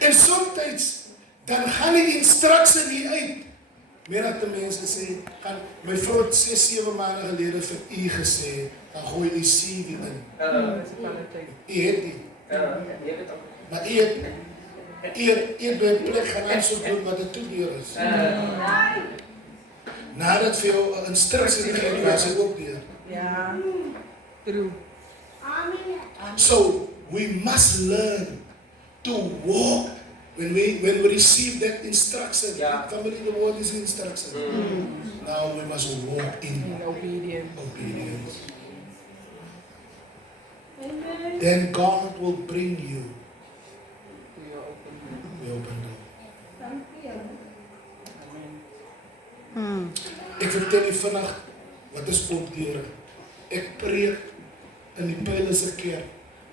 En soms dan gaan die instructie nie uit. Meer dat die mense sê, my vrou het 6-7 maande gelede vir u gesê, dan gooi die CV in. U het nie. Maar u het by 'n plek gaan aansoek doen wat dit toedeur is. Nadat vir jou 'n instructie gegee was hy ook deur. Ja. True. So we must learn to walk when we receive that instruction. Somebody the word is instruction. Now we must walk in obedience. Then God will bring you to your open door. Ek vertel nie vinnig wat is oopdeure. Ek preek in die Pylese kerk,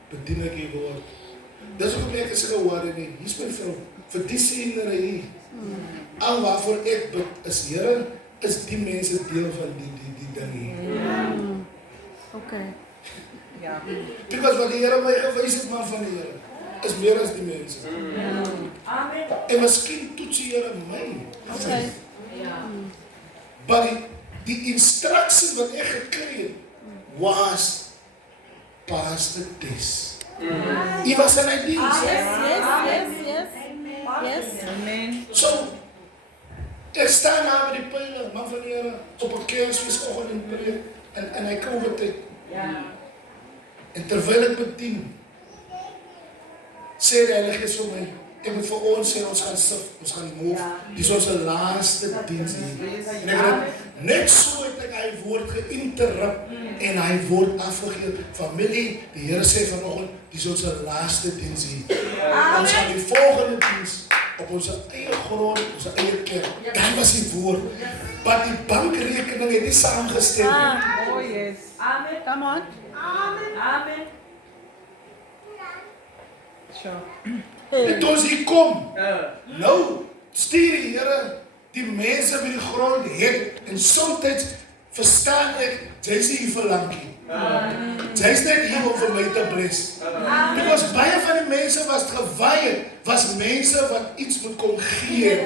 bedien ek die woord. Dis ook ek is geworden nie, hier is my vrou, vir die siener hier. Al waarvoor ek bid is, Here, is die mense deel van die ding hier. Okay. Ja. Because wat die Here my gewys het, man van die Here, is meer as die mense. Amen. En miskien toets die Here my. Okay. But die instructie wat ek gekry het, was pass the test. He was in my dienst. Yes. Amen. So, ek sta na by die pyle, man van die Here, op 'n Kersfeesoggend in preek, en hy COVID-tyd. En terwyl ek bedien, sê die Heilige Gees vir my, ek moet vir ons sê, ons gaan sif, ons gaan move, die is ons laaste diens hier. En ek het net so het ek hy woord geïnterrupt, en hy word afgegee. Familie, die Here sê vanoggend, die is ons laaste diens hier. Ons gaan die volgende diens, op onze eie grond, onze eie kerk. Daar was die woord. Maar die bankrekening het nie saamgestel. Oh yes. Amen. Come on. Amen. Sure. En toe ons hier kom, nou, stuur die Here die mense by die grond het, en soms verstaan ek, jy is hier vir lankie. Jy is net hier om vir my te bless. Because baie van die mense was gewaaid, was mense wat iets moet kom gee.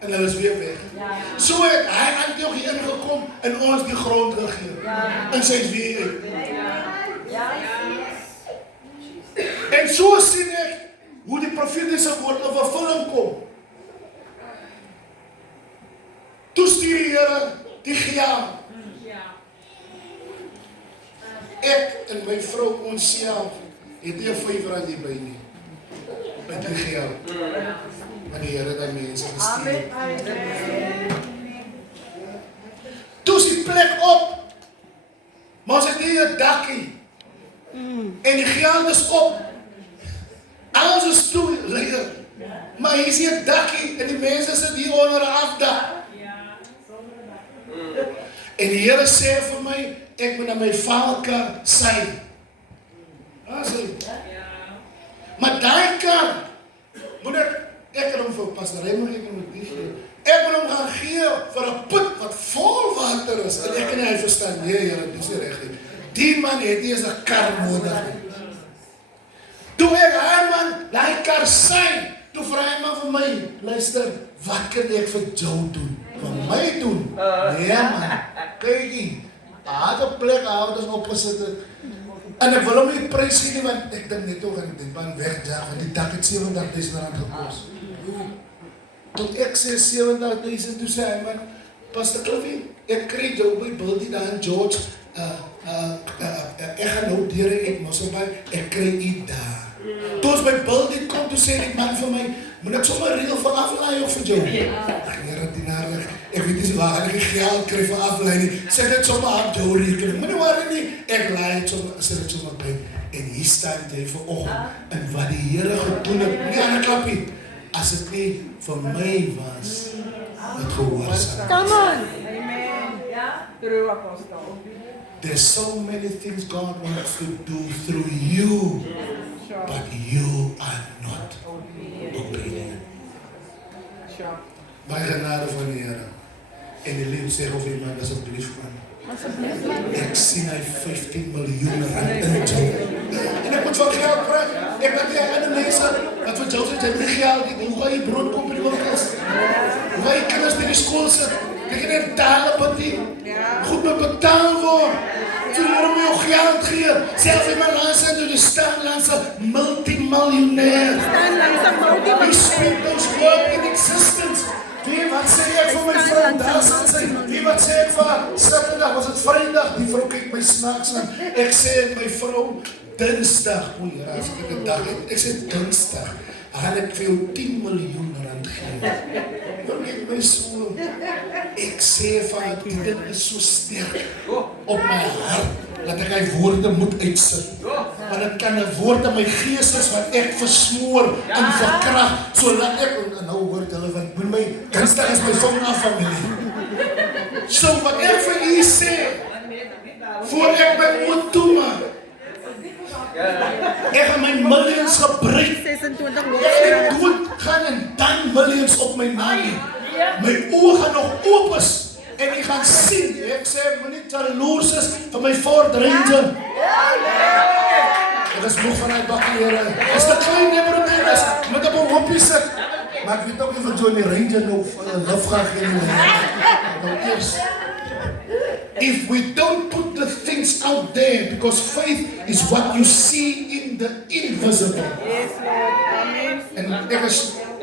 En hulle is weer weg. So het hy Antioch hier ingekom, en ons die grond gegee. En sy is weer uit. En so sien ek, hoe die profetiese woord in vervulling kom. Toe stuur die Here die Gia. Ek en my vrou onsself het nie 'n R5 hierby nie. Met die Gia. Maar die Here het mense gestuur. Toe is die plek op. Maar ons het hier 'n dakkie. En die geld is op. Alles is toe, leider. Maar hier is hier 'n dakkie en die mense sit hier onder 'n afdak. En die Here sê vir my, ek moet na my valkar sy. Maar daai kar, moet ek kan hom vir Pastor Raymond ek moet nie gee. Ek moet hom gaan gee vir 'n put wat vol water is. En ek kan nie verstaan, nee Here, dis nie reg nie. Die man het nie eens 'n kar nodig nie. Toe ek hy man, daai kar sy, toe vra hy man vir my, luister, wat kan ek vir jou doen? Vir my doen? Nee man, kykie, daar het 'n plek daar wat ons opgesit het. En ek wil hom nie prys gee nie, want ek dink net ook aan die man wegjaag, want die dak het R70.000 gekos. Tot ek sê R70.000, toe sê hy man, Pastor Cliffy, ek kry jou by Buildie daar in George, ek gaan nou deur ek Mosselbaai, ek kry u daar. Toe ons by Buildie kom, toe sê die man vir my, moet ek sommer reël vir aflaai of vir jou? Here dienaardig, ek weet nie waar ek die geld kry vir aflaai nie, sê dit sommer aan jou rekening, maar nie waar nie, ek laai het sommer, sê dit sommer by, en hier staan jy vanoggend, en wat die Here gedoen het, nie aan 'n klapie, as dit nie vir my was, het gehoorsaam. Come on. Amen. True apostle. There's so many things God wants to do through you, but you are not obedient. Sure. My genade van die Here. En die lief sê of iemand asseblief man. Ek sien hy 15 miljoen rand in jou. En ek moet moet van geld praat. Ek wat jy aan die mense, wat vir jou sê, jy moet geld, hoe ga jy brood koop in die winkels? Hoe ga jy kinders by die school sit? Ek het net talen op die, goed moet betaal word. So jy moet jou geld gee. Selfs in my landse, toe die Stanlandse multimiljonair. He speak those work in existence. Die wat sê ek vir my vrou, daar sal sy. Die wat sê ek vir Saterdag, was het Vrydag, die vrou kyk my snaaks aan. Ek sê my vrou, Dinsdag, as ek het 'n dag het, ek sê Dinsdag, gaan ek vir jou 10 miljoen rand gee. Vergeet my so, ek sê vir dit is so sterk op my hart, dat ek die woorde moet uitsit. Want dit kan 'n woord in my gees is wat ek versmoor en verkrag, sodat ek, nou word hulle van, moet my, Dinsdag is my vanaf familie. So wat ek vir u sê, voor ek my oor toe maak, ek gaan my millions gebruik. Ek gaan dood gaan en dan millions op my naam. My oë gaan nog oop is. En ek gaan sien. Ek sê, moenie jaloers is van my Ford Ranger. Ek is moeg van die bakkie, Here. As die klein neighborhood is, moet op 'n hoppie sit. Maar ek weet ook nie vir Johnny Ranger nou lif gaan gee nie. Nou eers. If we don't put the things out there, because faith is what you see in the invisible. Yes, Lord. Amen. En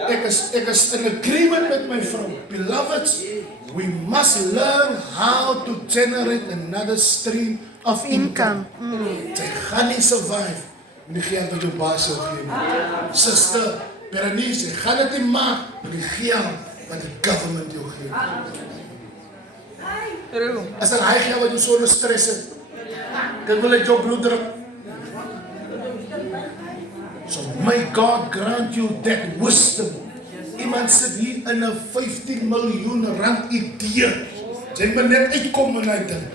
ek is in agreement met my vrou. Beloveds, we must learn how to generate another stream of income. Jy gaan nie survive. Nie geld wat jou baas jou gee nie. Sister, Berenice, jy gaan dit nie maak met die geld wat die government jou gee. True. As hy geld wat jou so stress het, dan wil ek jou bloeddruk. So may God grant you that wisdom. Iemand sit hier in 'n 15 miljoen rand idee. Jy moet net uitkom en uit ding.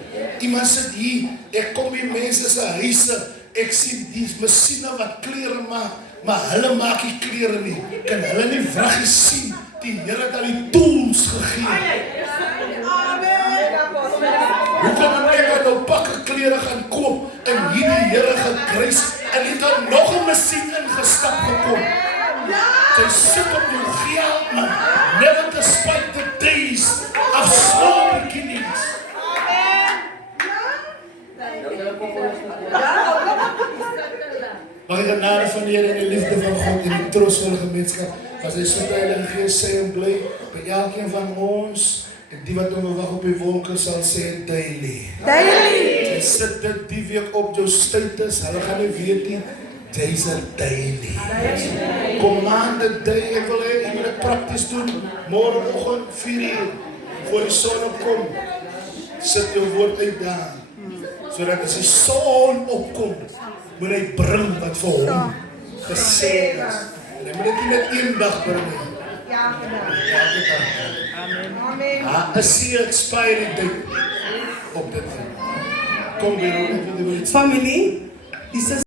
Iemand sit hier, ek kom in mense se huise, ek sien die masjiene wat klere maak, maar hulle maak nie klere nie. Kan hulle nie vraggies sien? Die Here het al die tools gegee. Hoekom moet ek nou pakke klere gaan koop en hierdie Here gekruis en het dan nog 'n masjien ingestap gekom? Jy sit op jou geld, man. Never despite the days of small beginnings. Mag die genade van die Here en die liefde van God en die troostvolle gemeenskap van sy soete Heilige Gees sê en bly by elkeen van ons en die wat onderweg op die wolke sal sê daily. Jy sit dit die week op jou status, hulle gaan nie weet nie. Jy's a daily. Command the day, ek wil hê, jy moet dit prakties doen, môreoggend 4:00, voor die son opkom, sit jou woord uit daar, sodat as die son opkom, moet hy bring wat vir hom gesê is. En hy moet dit nie net een dag bring nie. Elke dag. Amen. Is die expiry date op dit. Kom weer, Family,